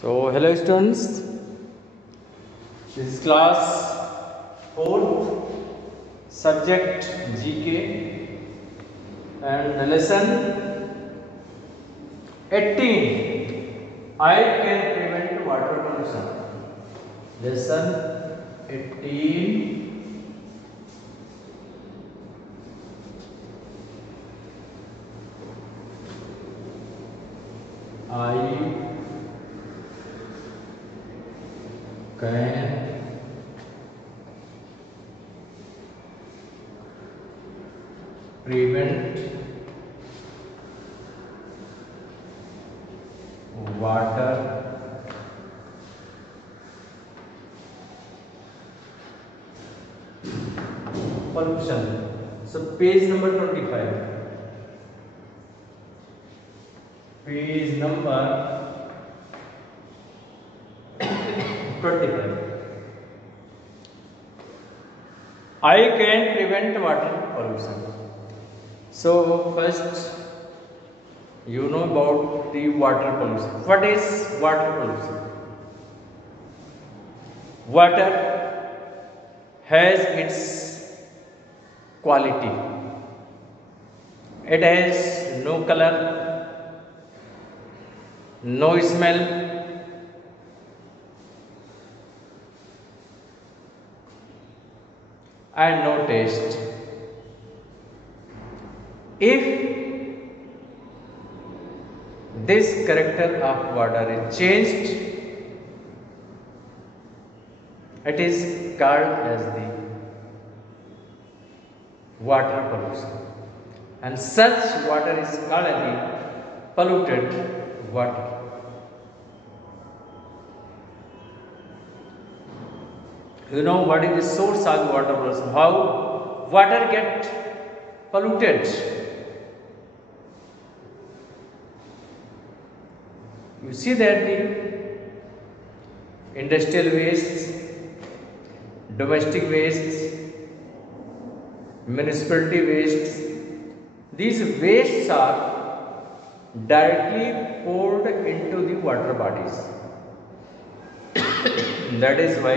So, hello students, this is class 4th, subject GK and lesson 18. I can prevent water pollution. Lesson 18. I can prevent water pollution. So page number 25. Page number 25. I can prevent water pollution. So first, you know about the water pollution. What is water pollution? Water has its quality. It has no color, no smell, and no taste. If this character of water is changed, it is called as the water pollution, and such water is called as the polluted water. You know what is the source of water pollution? How water get polluted? You see that the industrial wastes, domestic wastes, municipality wastes, these wastes are directly poured into the water bodies. That is why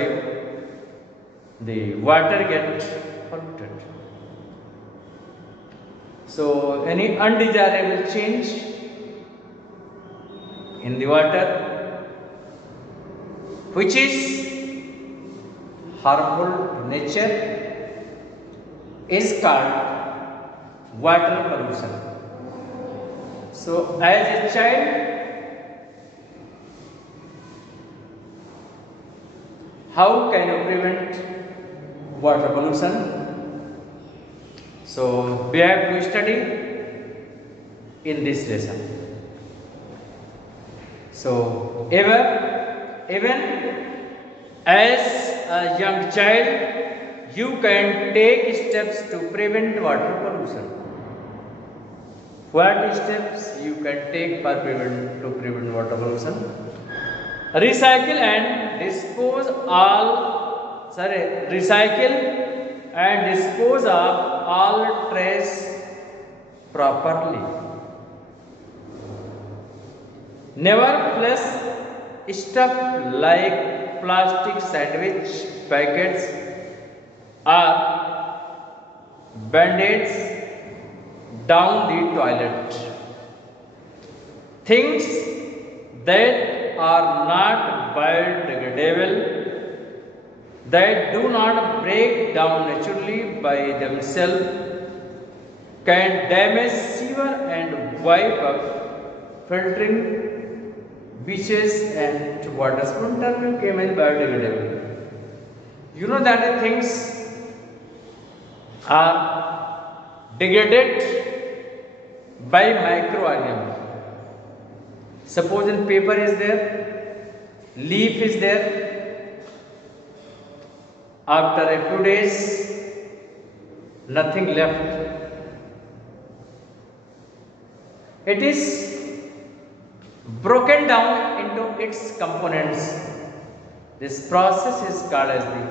the water gets polluted. So any undesirable change in the water which is harmful to nature is called water pollution. So as a child, how can you prevent water pollution? So we have to study in this lesson. So even as a young child, you can take steps to prevent water pollution. What steps you can take to prevent water pollution? Recycle and dispose of all trash properly. Never flush stuff like plastic sandwich packets or band-aids down the toilet. Things that are not biodegradable, that do not break down naturally by themselves, can damage sewer and wipe up filtering beaches and water. Spoon term came in biodegradable. You know that things are degraded by microorganisms. Suppose in paper is there, leaf is there. After a few days, nothing left. It is broken down into its components. This process is called as the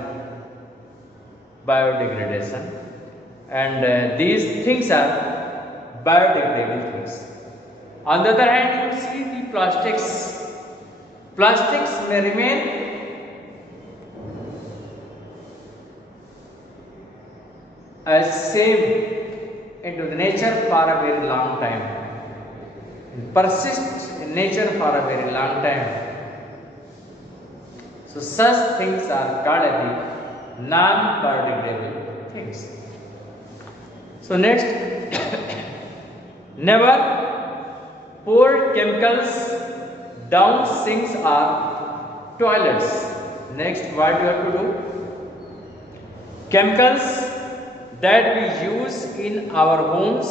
biodegradation, and these things are biodegradable things. On the other hand, you see the plastics Plastics may remain as same into the nature for a very long time, persist in nature for a very long time. So such things are called the non-biodegradable things. So next, never pour chemicals down sinks or toilets. Next, what you have to do? Chemicals that we use in our homes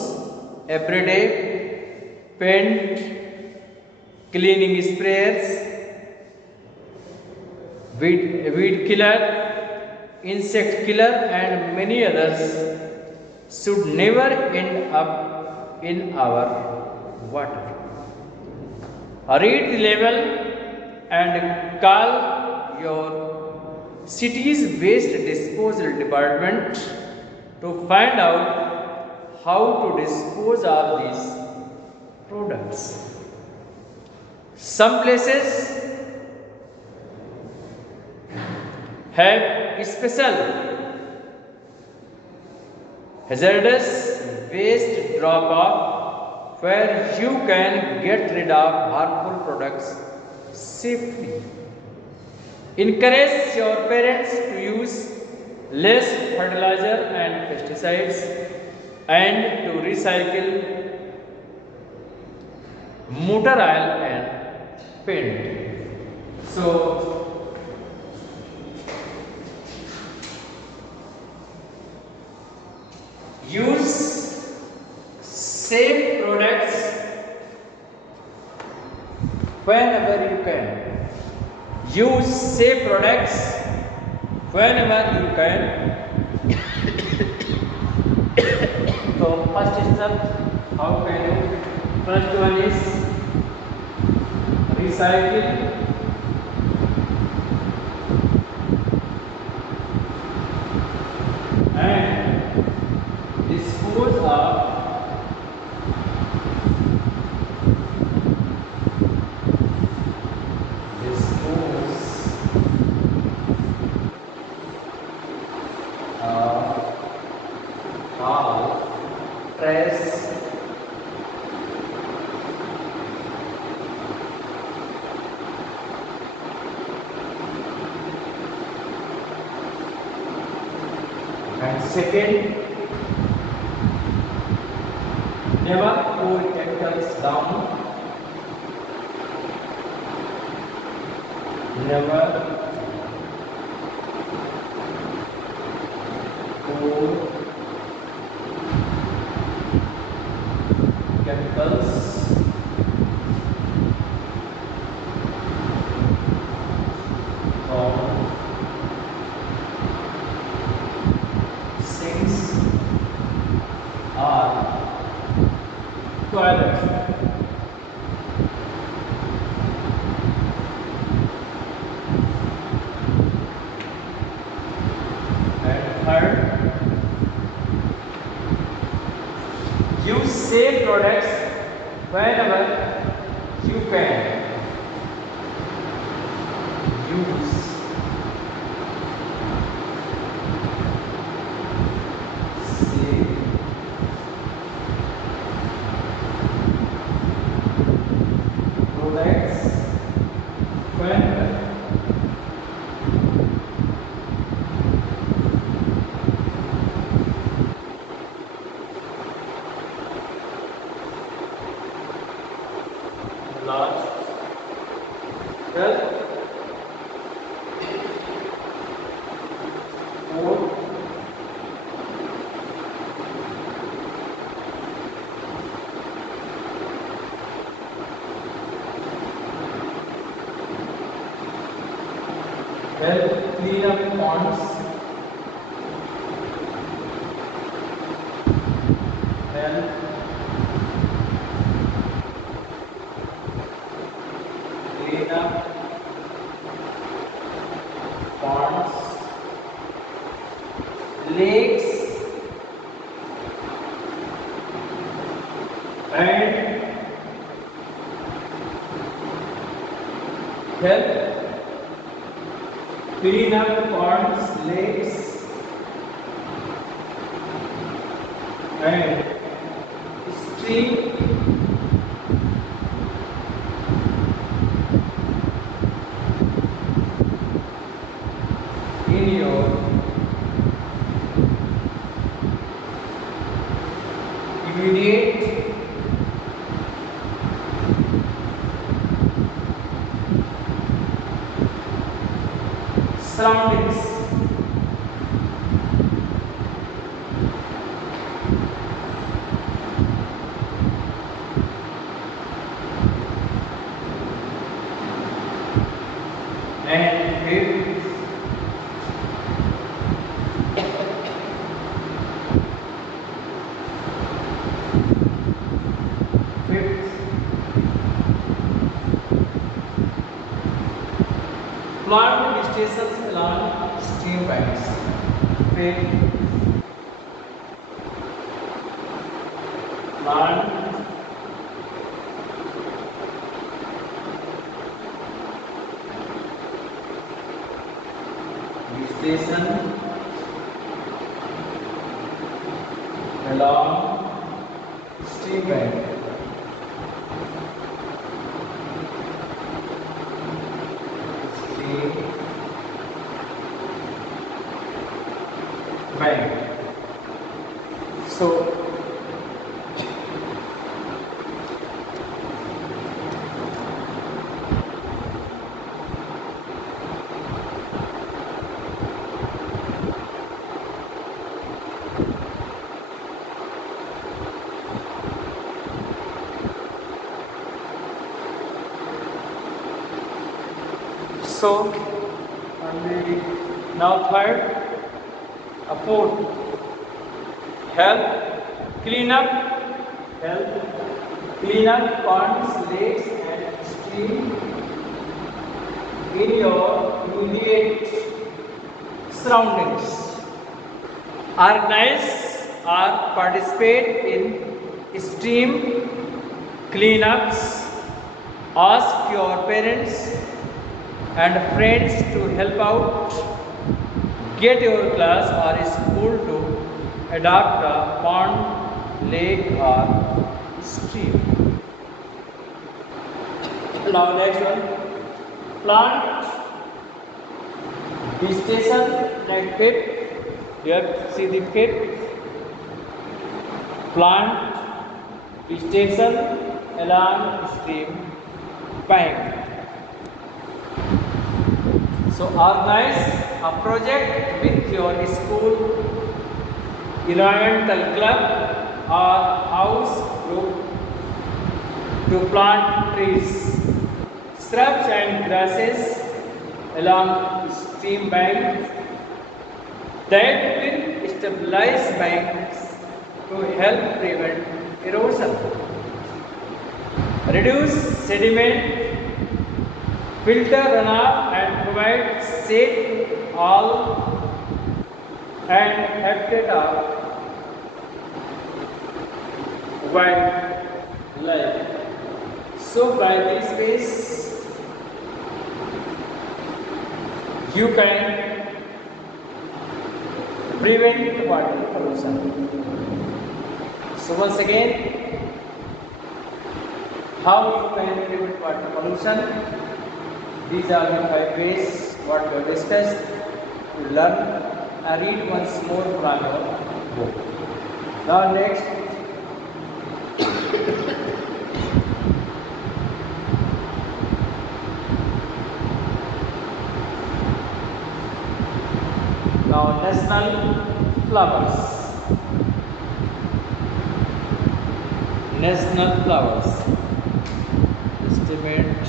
every day, paint, cleaning sprayers, weed killer, insect killer and many others should never end up in our water. Read the label and call your city's waste disposal department to find out how to dispose of these products. Some places have special hazardous waste drop-off where you can get rid of harmful products safely. Encourage your parents to use less fertilizer and pesticides and to recycle motor oil and paint. So use safe products whenever you can. Use safe products whenever you can. So first step, how can you? First one is recycle. And dispose of all trash and second, never pour chemicals down. Never pour chemicals down sinks or toilets. And third, use safe products whenever you can. Use safe products whenever last. Well, fourth, well, clean up ponds. Well, clean up ponds, lakes and help clean up ponds, lakes, and stream in your immediate surroundings. And fifth, plant vegetations along stream banks. Fifth, plant vegetation along stream bank. Stream bank. So So, now third, fourth, help clean up ponds, lakes and stream in your immediate surroundings. Organize or participate in stream cleanups. Ask your parents and friends to help out. Get your class or school to adopt a pond, lake or stream. Now next one, plant vegetation like fifth. You have to see the fifth. Plant vegetation along stream bank. So organize a project with your school, environmental club or house group to plant trees, shrubs and grasses along stream banks that will stabilize banks to help prevent erosion, reduce sediment, filter runoff and provide safe all and habitat of wildlife. So by this ways you can prevent water pollution. So once again, how you can prevent water pollution? These are the 5 ways what we have discussed. To learn and read once more from your book. Now next, now national flowers. National flowers. Estimate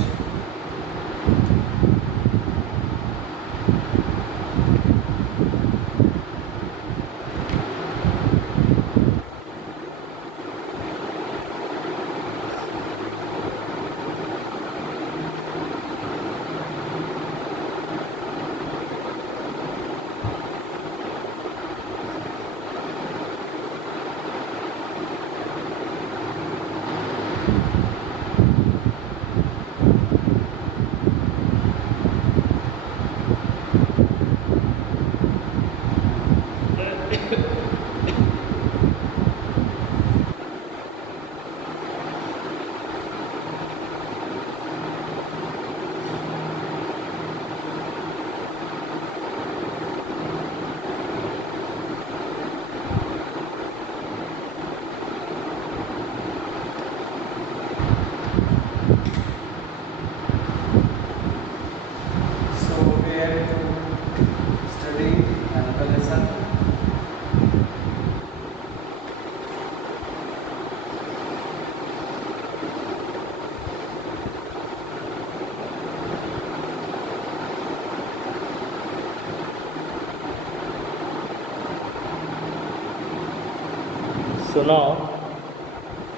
So now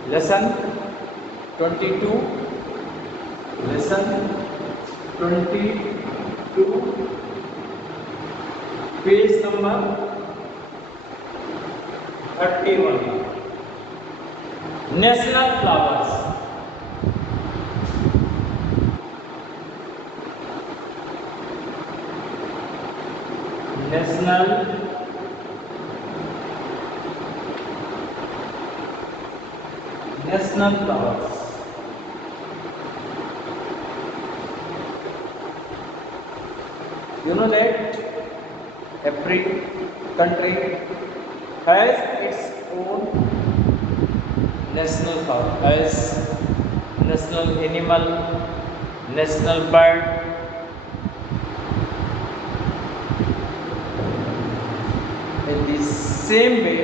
lesson 22, lesson 22, page number 31. National flowers. National flowers. You know that every country has its own national flower, has national animal, national bird. In the same way,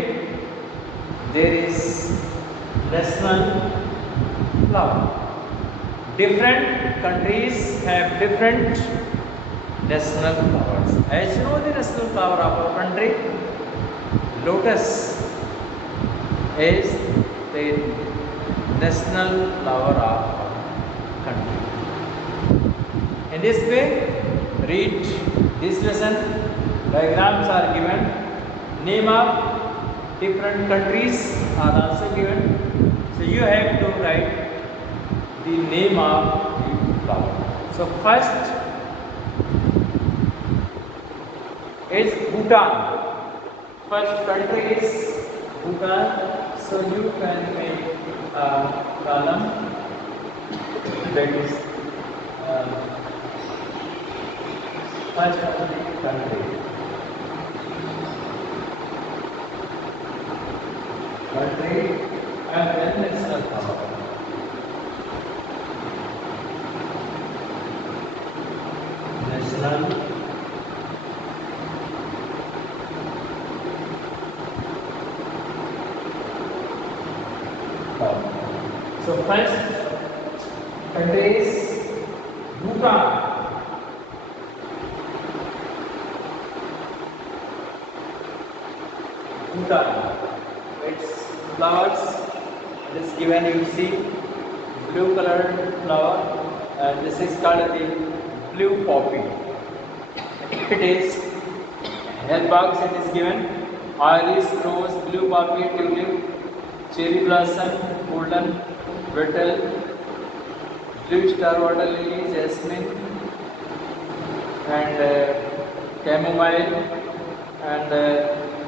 there is national flower. Different countries have different national flowers. As you know, the national flower of our country, lotus, is the national flower of our country. In this way, read this lesson. Diagrams are given. Name of different countries are also given. So you have to write the name of the flower. So first is Bhutan. First country is Bhutan. So you can make a column that is first country. Country and then national flower. National flower. So first country is Bhutan. Bhutan. Its flowers, it is given, you see, blue colored flower, and this is called the blue poppy. It is hellbugs, it is given, iris, rose, blue poppy, tulip, cherry blossom, golden beetle, blue star water lily, jasmine, and chamomile, and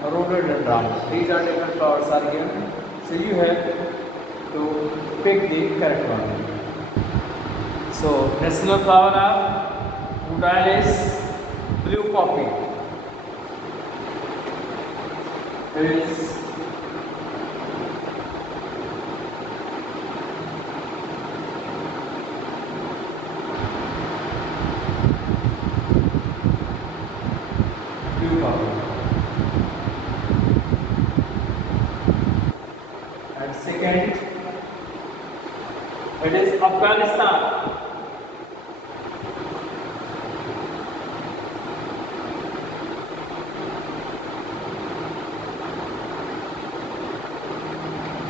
rhododendrons. These are different flowers are given. So you have to pick the correct one. So national flower of Bhutan is blue poppy. There is blue poppy. And second, it is Afghanistan.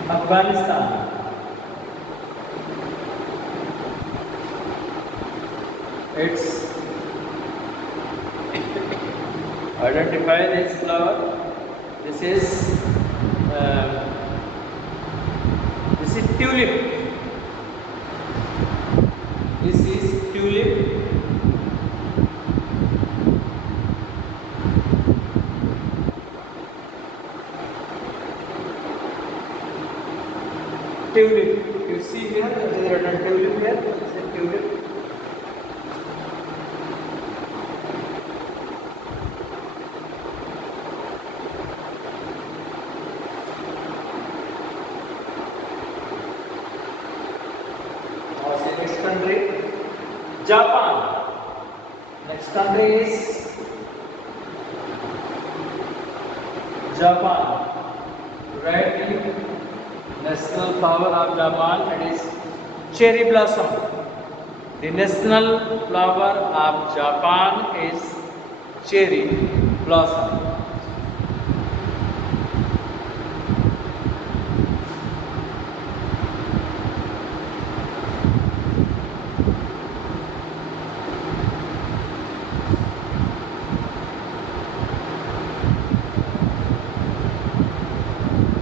Afghanistan. It's identify this flower. This is tulip. This is tulip. Tulip. You see here, there is written tulip here. This is tulip. Next country, Japan. Next country is Japan. Write the national flower of Japan. It is cherry blossom. The national flower of Japan is cherry blossom.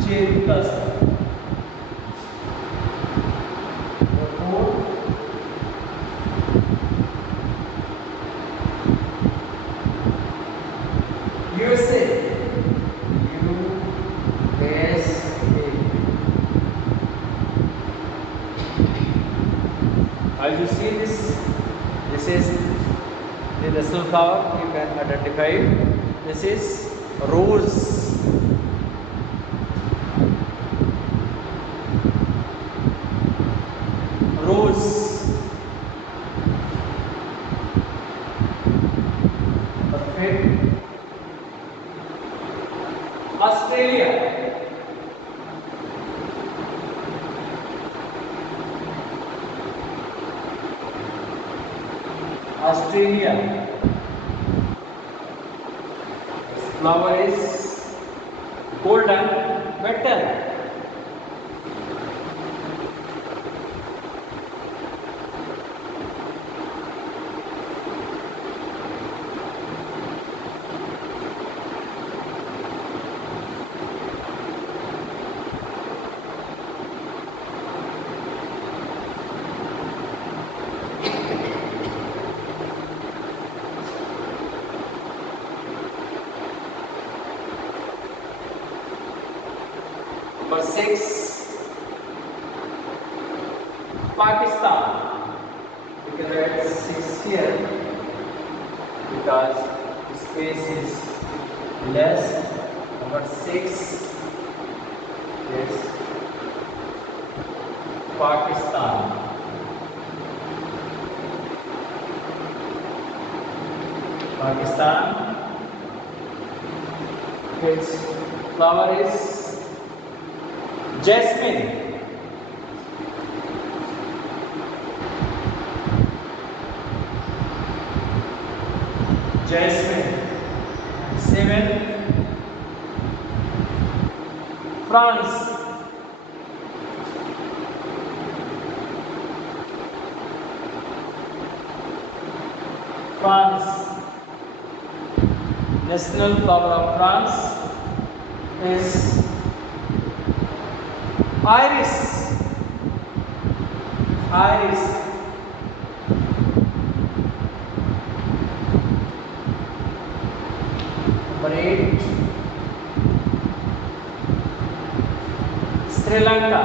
Eucharis. USA. USA. As you see this is the national flower. You can identify it. This is rose. Rose. Perfect. Australia. Australia. Flower is golden petal. Number 6, Pakistan. We can write 6 here because space is less. Number 6 is Pakistan. Pakistan. Its flower is jasmine. Jasmine. 7, France. France. National flower of France is iris. Iris. Number 8, Sri Lanka.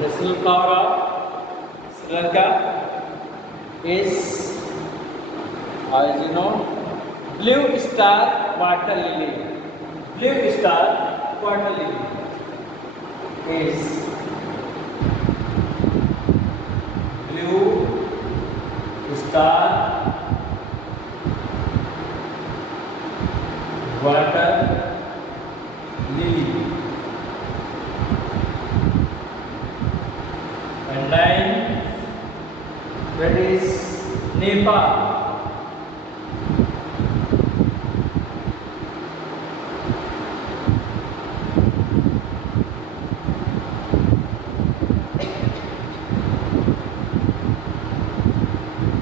National flower of Sri Lanka is, as you know, blue star water lily. Blue star water lily is blue star water lily. And 9, that is Nepal.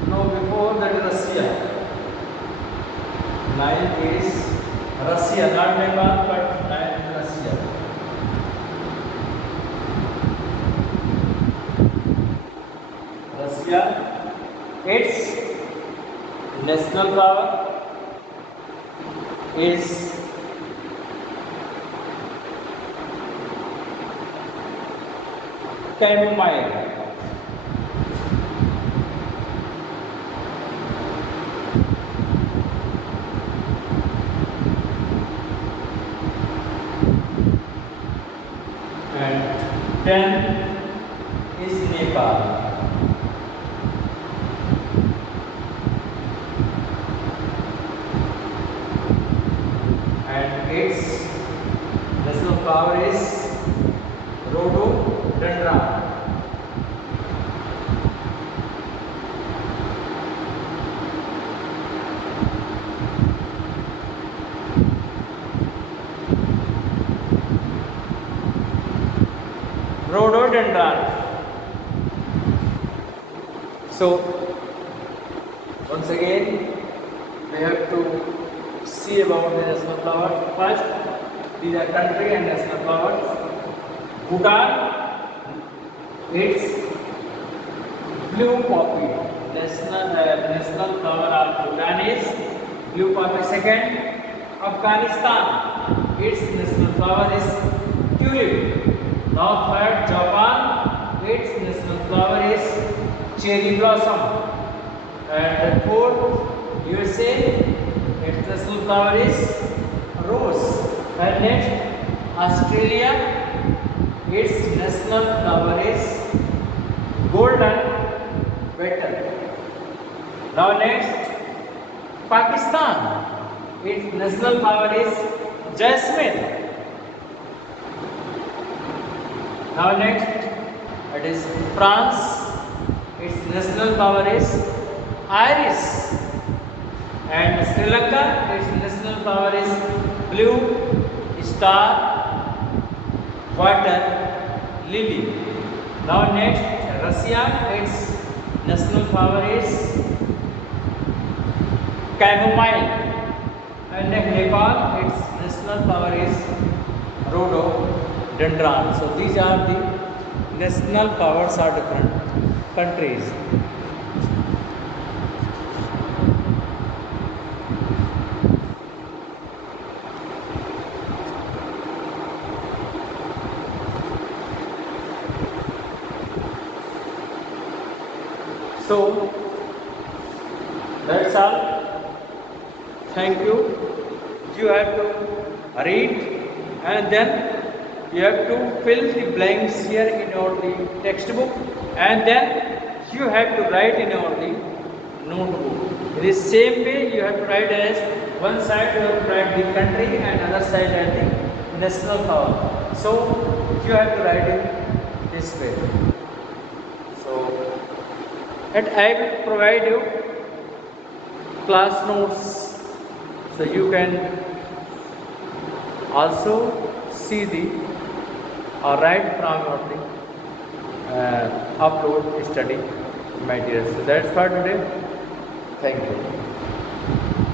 No, before that is Russia. 9 is Russia, not Nepal, but 9 is Russia. Russia. Its national flower is chamomile. And 10 is Nepal. And its national flower is rhododendron. Rhododendron. So once again we have to see about the national flower. First, these are country and national flowers. Bhutan, it's blue poppy. National flower of Bhutan is blue poppy. Second, Afghanistan, its national flower is tulip. Now third, Japan, its national flower is cherry blossom. And fourth, USA, its national flower is rose. And next, Australia, its national flower is golden beetle. Now next, Pakistan, its national flower is jasmine. Now next, it is France, its national flower is iris. And Sri Lanka, its national flower is blue star water lily. Now next, Russia, its national flower is chamomile. And next, Nepal, its national flower is rhododendron. So these are the national flowers of different countries. So that's all. Thank you. You have to read and then you have to fill the blanks here in your the textbook, and then you have to write in your the notebook. In the same way you have to write as one side you have to write the country and other side as the national flower. So you have to write it this way. And I will provide you class notes, so you can also see the or write from your upload study materials. So that's for today. Thank you.